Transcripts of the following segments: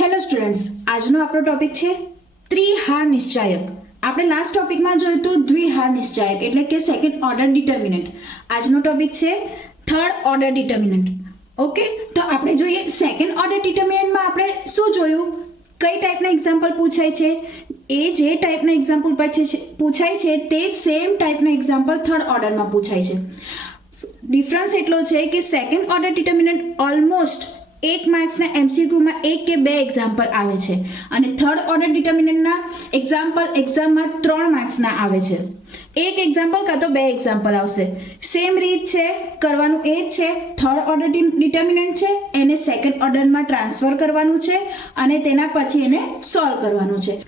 Hello students, આજનો આપણો topic છે ત્રિહાર નિશ્ચાયક. આપણે લાસ્ટ ટોપિકમાં જોયું હતું દ્વિહાર નિશ્ચાયક એટલે કે સેકન્ડ ઓર્ડર ડિટર્મિનન્ટ. આજનો ટોપિક છે થર્ડ ઓર્ડર ડિટર્મિનન્ટ. ઓકે, તો આપણે જોઈએ સેકન્ડ ઓર્ડર ડિટર્મિનન્ટમાં આપણે શું જોયું, કઈ ટાઈપના એક્ઝામ્પલ પૂછાય છે. એ જે ટાઈપના એક્ઝામ્પલ પૂછાય છે તે જ સેમ ટાઈપના એક્ઝામ્પલ થર્ડ ઓર્ડરમાં પૂછાય છે. ડિફરન્સ એટલો છે કે સેકન્ડ ઓર્ડર ડિટર્મિનન્ટ ઓલમોસ્ટ 1 માર્ક્સના એમસીક્યુમાં 1 કે 2 એક્ઝામ્પલ આવે છે અને થર્ડ ઓર્ડર ડિટર્મિનન્ટના એક્ઝામમાં 3 માર્ક્સના આવે છે. એક એક્ઝામ્પલ કાં તો 2 એક્ઝામ્પલ આવશે. સેમ રીત છે, કરવાનું એ જ છે. થર્ડ ઓર્ડર ડિટર્મિનન્ટ છે એને સેકન્ડ ઓર્ડરમાં ટ્રાન્સફર કરવાનું છે અને તેના પછી એને સોલ્વ કરવાનું છે.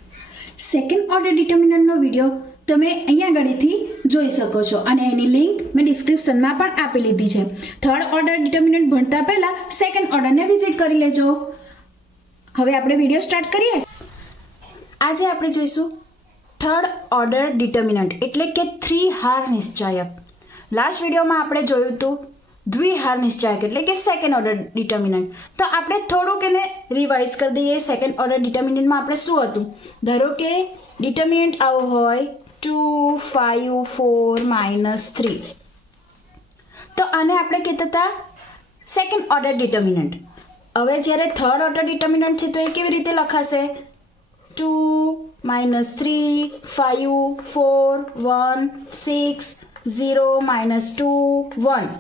સેકન્ડ ઓર્ડર ડિટર્મિનન્ટનો વિડીયો તમે અહીંયા આગળથી જોઈ શકો છો અને એની લિંક મેં ડિસ્ક્રિપ્શનમાં પણ આપી લીધી છે. થર્ડ ઓર્ડર ડિટર્મિનન્ટ ભણતા પહેલા સેકન્ડ ઓર્ડરને વિઝિટ કરી લેજો. હવે આપણે વિડીયો સ્ટાર્ટ કરીએ. આજે આપણે જોઈશું થર્ડ ઓર્ડર ડિટર્મિનન્ટ એટલે કે ત્રિહાર નિશ્ચાયક. લાસ્ટ વિડીયોમાં આપણે જોયું હતું દ્વિહાર નિશ્ચાયક એટલે કે સેકન્ડ ઓર્ડર ડિટર્મિનન્ટ. તો આપણે થોડુંક એને રિવાઇઝ કરી દઈએ. સેકન્ડ ઓર્ડર ડિટર્મિનન્ટમાં આપણે શું હતું, ધારો કે ડિટર્મિનન્ટ આવો હોય 2, 5, 4, -3. તો આને આપણે કહેતા હતા સેકન્ડ ઓર્ડર ડિટર્મિનન્ટ. હવે જ્યારે થર્ડ ઓર્ડર ડિટર્મિનન્ટ છે તો એ કેવી રીતે લખાશે? 2, -3, 5, 4, 1, 6, 0, -2, 1.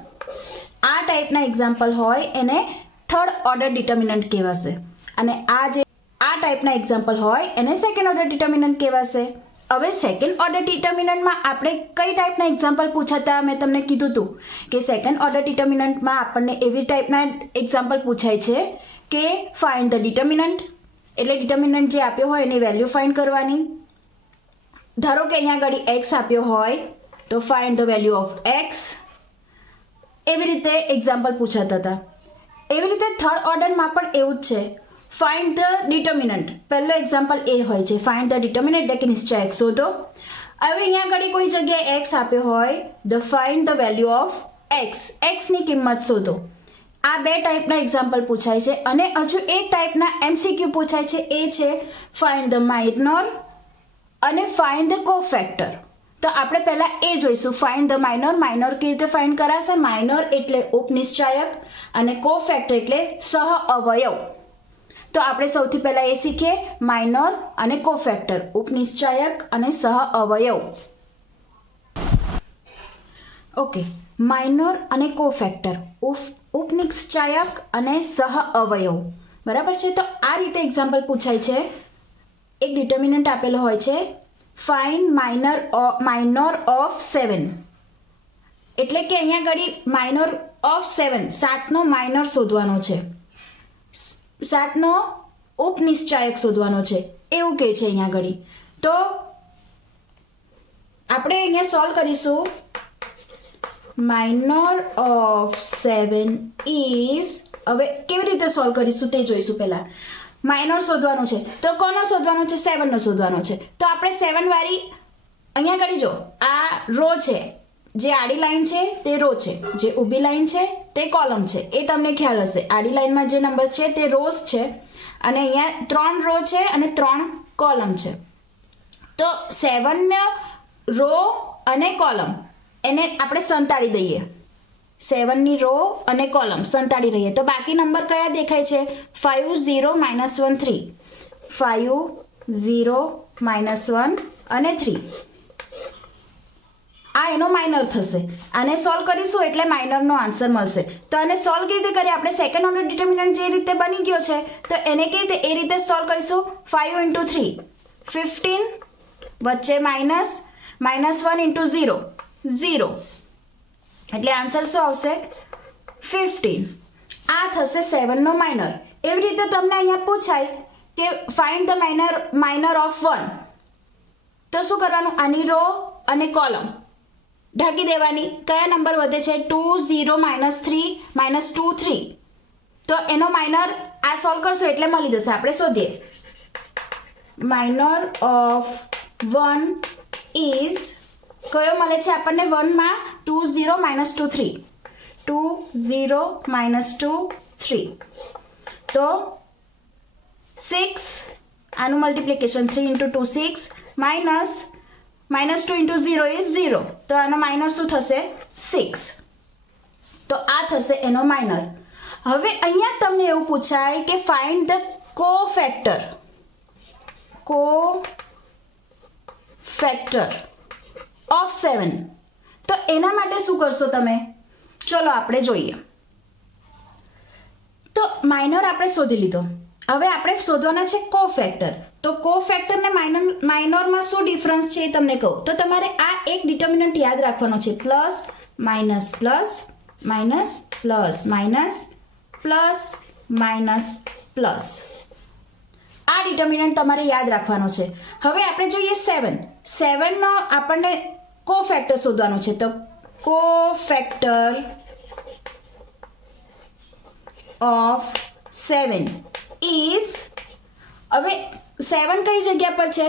આ ટાઈપના એક્ઝામ્પલ હોય એને થર્ડ ઓર્ડર ડિટર્મિનન્ટ કહેવાશે અને આ ટાઈપના એક્ઝામ્પલ હોય એને સેકન્ડ ઓર્ડર ડિટર્મિનન્ટ કહેવાશે. હવે સેકન્ડ ઓર્ડર ડિટર્મિનન્ટમાં આપણે કઈ ટાઈપના એક્ઝામ્પલ પૂછાતા મેં તમને કીધું હતું કે સેકન્ડ ઓર્ડર ડિટર્મિનન્ટમાં આપણને એવી ટાઈપના એક્ઝામ્પલ પૂછાય છે કે ફાઇન્ડ ધ ડિટર્મિનન્ટ એટલે ડિટર્મિનન્ટ જે આપ્યો હોય એની વેલ્યુ ફાઇન્ડ કરવાની. ધારો કે અહીંયા આગળ x આપ્યો હોય તો find the value of x. એવી રીતે એક્ઝામ્પલ પૂછાતા હતા. એવી રીતે થર્ડ ઓર્ડરમાં પણ એવું જ છે. ફાઇન્ડ ધ ડિટર્મિનન્ટ પહેલો એક્ઝામ્પલ એ હોય છે, ફાઇન્ડ ધ ડિટર્મિનન્ટ એટલે કે નિશ્ચાયક શોધો. હવે અહીંયા આગળ કોઈ જગ્યાએ x આપ્યો હોય the find the value of x ની કિંમત શોધો. આ 2 ટાઈપના એક્ઝામ્પલ પૂછાય છે અને હજુ એક ટાઈપના એમસીક્યુ પૂછાય છે, એ છે ફાઇન્ડ ધ માઇનોર અને ફાઇન્ડ ધ કોફેક્ટર. તો આપણે પહેલા એ જોઈશું ફાઇન્ડ ધ માઇનોર. માઇનોર કેવી રીતે ફાઇન્ડ કરાશે? માઇનોર એટલે ઉપનિશ્ચાયક અને કોફેક્ટર એટલે સહ અવયવ. તો આપણે સૌથી પહેલા એ શીખીએ માઇનોર અને કોફેક્ટર, ઉપનિશ્ચાયક અને સહ અવયવ. ઓકે, માઇનોર અને કોફેક્ટર, ઉપનિશ્ચાયક અને સહ અવયવ. બરાબર છે. તો આ રીતે એક્ઝામ્પલ પૂછાય છે. એક ડિટર્મિનન્ટ આપેલો હોય છે ફાઇન્ડ માઇનોર ઓફ 7 એટલે કે અહીંયા આગળ માઇનોર ઓફ 7 7નો માઇનોર શોધવાનો છે, 7નો ઉપનિશ્ચાયક શોધવાનો છે એવું કહે છે અહીંયા આગળ. તો આપણે અહીંયા સોલ્વ કરીશું. માઇનોર ઓફ 7 ઇઝ, હવે કેવી રીતે સોલ્વ કરીશું તે જોઈશું. પહેલા માઇનોર શોધવાનું છે તો કોનો શોધવાનો છે? 7નો શોધવાનો છે. તો આપણે 7 વાળી અહીંયા આગળ જો આ રો છે, જે આડી લાઈન છે તે રો છે, જે ઊભી લાઈન છે તે કોલમ છે. એ તમને ખ્યાલ હશે. આડી લાઈનમાં જે નંબર છે તે રોઝ છે અને અહીંયા 3 રો છે અને 3 કોલમ છે. તો 7નો રો અને કોલમ એને આપણે સંતાડી દઈએ. 7ની રો અને કોલમ સંતાડી રહીએ તો બાકી નંબર કયા દેખાય છે? 5, 0, -1, 3. 5, 0, -1 અને 3. આ એનો માઇનર થશે. આને સોલ્વ કરીશું એટલે માઇનરનો આન્સર મળશે. તો આને સોલ્વ કેવી રીતે કરીએ? આપણે સેકન્ડ ઓર્ડર ડિટર્મિનન્ટ જે રીતે બની ગયો છે તો એને કેવી રીતે એ રીતે સોલ્વ કરીશું. 5 × 3 15, વચ્ચે -1 × 0 0 એટલે આન્સર શું આવશે? 15. આ થશે 7નો માઇનર. એવી રીતે તમને અહીંયા પૂછાય કે ફાઇન્ડ ધ માઇનર ઓફ 1 તો શું કરવાનું? આની રો અને કોલમ ઢાંકી દેવાની. કયા નંબર વધે છે? 2, 0, -3, -2, 3. તો એનો માઇનર આ સોલ્વ કરશો એટલે મળી જશે. આપણે શોધીએ. માઇનોર ઓફ 1 ઇઝ કયો મળે છે આપણને? 1માં 2, 0, -2, 3. 2, 0, -2, 3. તો આનું multiplication 3 into 2 6 minus -2 into 0 is 0. તો આનો માઇનર શું થશે 6. તો આ થશે એનો માઇનર. હવે અહીંયા તમને એવું પૂછાય કે ફાઇન્ડ ધ કોફેક્ટર ઓફ 7. તો એના માટે શું કરશો તમે? ચલો આપણે જોઈએ. તો માઇનર આપણે શોધી લીધો. હવે આપણે શોધવાના છે કોફેક્ટર. તો કોફેક્ટર ને માઇનરમાં શું ડિફરન્સ છે એ તમને કહું. તો તમારે આ એક ડિટર્મિનન્ટ યાદ રાખવાનો છે, plus minus plus minus plus minus plus minus plus. આ ડિટર્મિનન્ટ તમારે યાદ રાખવાનો છે. હવે આપણે જોઈએ 7 નો આપણને કોફેક્ટર શોધવાનું છે. તો કોફેક્ટર ઓફ 7 ઇઝ, હવે 7 કઈ જગ્યા પર છે?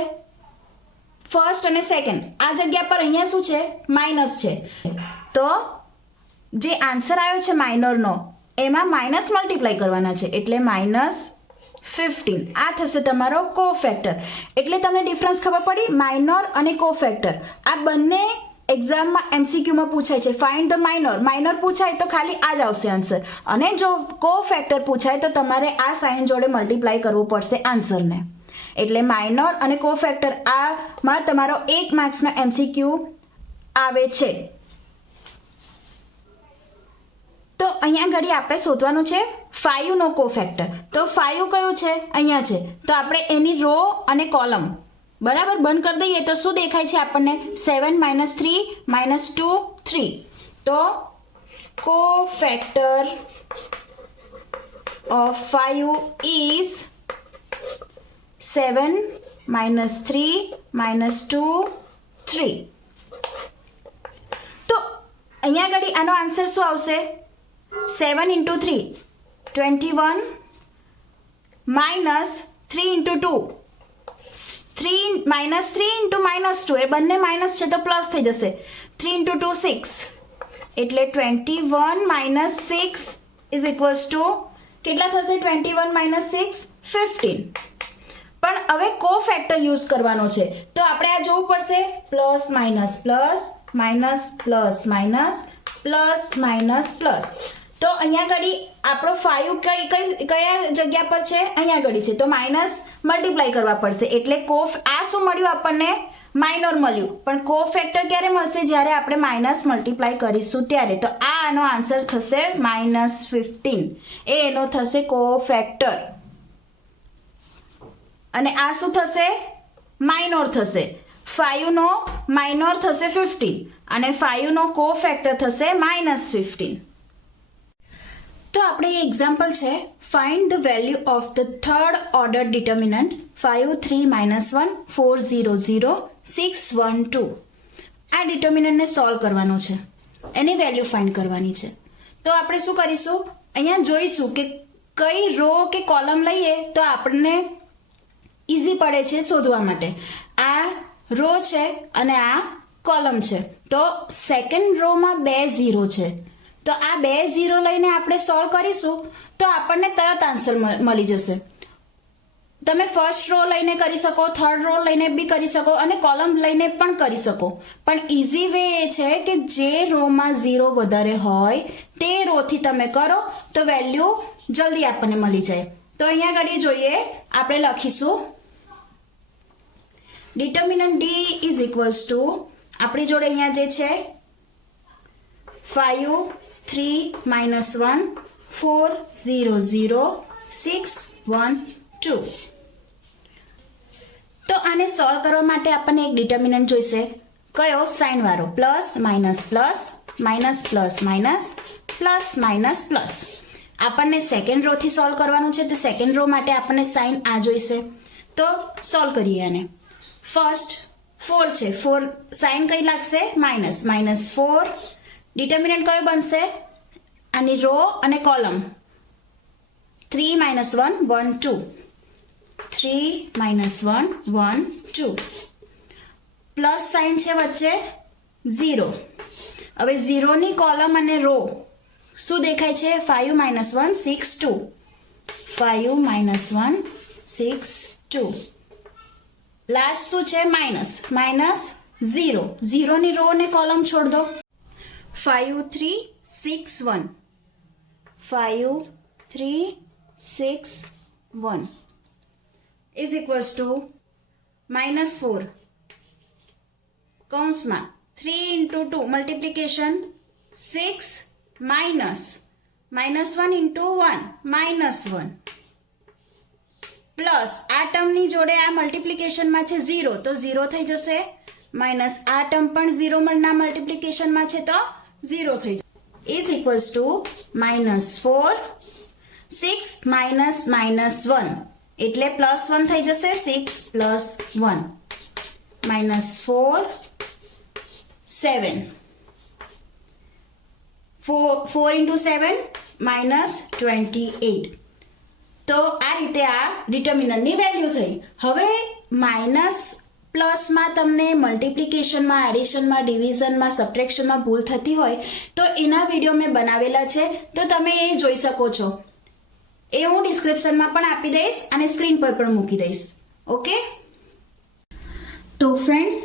ફર્સ્ટ અને સેકન્ડ. આ જગ્યા પર અહીંયા શું છે? માઇનસ છે. તો જે આન્સર આવ્યો છે માઇનરનો એમાં માઇનસ મલ્ટીપ્લાય કરવાના છે, એટલે -15. આ થશે તમારો કોફેક્ટર. એટલે તમને ડિફરન્સ ખબર પડી? માઇનર અને કોફેક્ટર આ બંને એક્ઝામમાં MCQમાં પૂછાય છે. ફાઇન્ડ ધ માઇનર પૂછાય તો ખાલી આ જ આવશે આન્સર, અને જો કોફેક્ટર પૂછાય તો તમારે આ સાઇન જોડે મલ્ટીપ્લાય કરવું પડશે આન્સરને. એટલે માઇનર અને કોફેક્ટર આમાં તમારો 1 માર્ક્સનો MCQ આવે છે. તો અહીંયા ઘડી આપણે શોધવાનું છે 5 નો કોફેક્ટર. તો 5 કયું છે? અહીંયા છે. તો આપણે એની રો અને કોલમ બરાબર બંધ કરી દઈએ તો શું દેખાય છે આપણને? 7 - 3 - 2 3. તો કોફેક્ટર ઓફ 5 ઇઝ 7 - 3 - 2 3. તો અહીંયા આગળ આનો આન્સર શું આવશે? 7 into 3 21 minus 3 into 2 3 minus 3 into -2 એ બંને માઇનસ છે તો પ્લસ થઈ જશે. 3 into 2 6 એટલે 21 minus 6 is equals to કેટલા થશે? 21 - 6 15. પણ હવે કોફેક્ટર યુઝ કરવાનો છે તો આપણે આ જોવું પડશે, plus minus plus minus plus minus plus minus plus. તો અહીંયા ઘડી આપણો 5 કયા જગ્યા પર છે? અહીંયા ઘડી છે. તો માઇનસ મલ્ટીપ્લાય કરવા પડશે, એટલે આ શું મળ્યું આપણને? માઇનર મળ્યું. પણ કોફેક્ટર ક્યારે મળશે? જ્યારે આપણે માઇનસ મલ્ટીપ્લાય કરીશું ત્યારે. તો આનો આન્સર થશે -15. એ એનો થશે કોફેક્ટર. અને આ શું થશે? માઇનોર થશે. 5 નો માઇનોર થશે 15 અને 5 નો કોફેક્ટર થશે -15. તો આપણે એક્ઝામ્પલ છે find the value of the third order determinant 5 3 - 1 4 0 0 6 1 2. આ ડિટર્મિનન્ટને સોલ્વ કરવાનો છે, એની વેલ્યુ ફાઇન્ડ કરવાની છે. તો આપણે શું કરીશું? અહીંયા જોઈશું કે કઈ રો કે કોલમ લઈએ તો આપણને ઇઝી પડે છે શોધવા માટે. આ રો છે અને આ કોલમ છે. તો સેકન્ડ રોમાં 2 0 છે. તો આ 2 0 લઈને આપણે સોલ્વ કરીશું તો આપણને તરત આન્સર મળી જશે. તમે ફર્સ્ટ રો લઈને કરી શકો, થર્ડ રો લઈને બી કરી શકો અને કોલમ લઈને પણ કરી શકો. પણ ઇઝી વે એ છે કે જે રોમાં 0 વધારે હોય તે રોથી તમે કરો તો વેલ્યુ જલ્દી આપણને મળી જાય. તો અહીંયા ઘડી જોઈએ, આપણે લખીશું determinant D is equals to આપણી જોડે અહીંયા જે છે 5 3 - 1 4 0 0 6 1 2. તો આને સોલ્વ કરવા માટે આપણને એક ડિટર્મિનન્ટ જોઈશે. કયો? સાઇન વાળો. Plus minus plus minus plus minus plus minus plus. આપણને સેકન્ડ રો થી સોલ્વ કરવાનું છે તો સેકન્ડ રો માટે આપણને સાઇન આ જોઈશે. તો સોલ્વ કરીએ આને. ફર્સ્ટ 4 છે, 4 સાઇન કઈ લાગશે? માઇનસ -4. ડિટર્મિનન્ટ કયો બનશે? આની રો અને કોલમ 3 - 1 1 2 3 - 1 1 2. પ્લસ સાઇન છે વચ્ચે 0. હવે 0 ની કોલમ અને રો શું દેખાય છે? 5 - 1 6 2 5 - 1 6 2. લાસ્ટ શું છે માઇનસ -0 0 ની રો ને કોલમ છોડ દો 5 3 6 1 5 3 6 1 is equals to -4 કૌંસમાં 3 into 2 multiplication 6 minus -1 into 1 -1 plus આ ટર્મની જોડે આ મલ્ટિપ્લિકેશનમાં છે 0 તો 0 થઈ જશે માઇનસ આ ટર્મ પણ 0 ના મલ્ટિપ્લિકેશનમાં છે તો 0 થઈ જશે ઇઝ ઇક્વલ્સ ટુ -4 6 minus -1 એટલે +1 થઈ જશે 6 plus 1 -4 7 4 into 7 -28 તો આ રીતે આ ડિટર્મિનન્ટની વેલ્યુ થઈ હવે માઇનસ પ્લસમાં તમને મલ્ટિપ્લિકેશનમાં એડિશનમાં ડિવિઝનમાં સબટ્રેક્શનમાં ભૂલ થતી હોય તો એના વિડીયો મેં બનાવેલા છે તો તમે એ જોઈ શકો છો એ હું ડિસ્ક્રિપ્શનમાં પણ આપી દઈશ અને સ્ક્રીન પર પણ મૂકી દઈશ ઓકે તો ફ્રેન્ડ્સ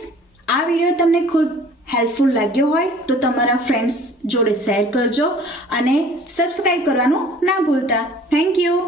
આ વિડીયો તમને ખૂબ હેલ્પફુલ લાગ્યો હોય તો તમારા ફ્રેન્ડ્સ જોડે શેર કરજો અને સબસ્ક્રાઇબ કરવાનું ના ભૂલતા થેન્ક યુ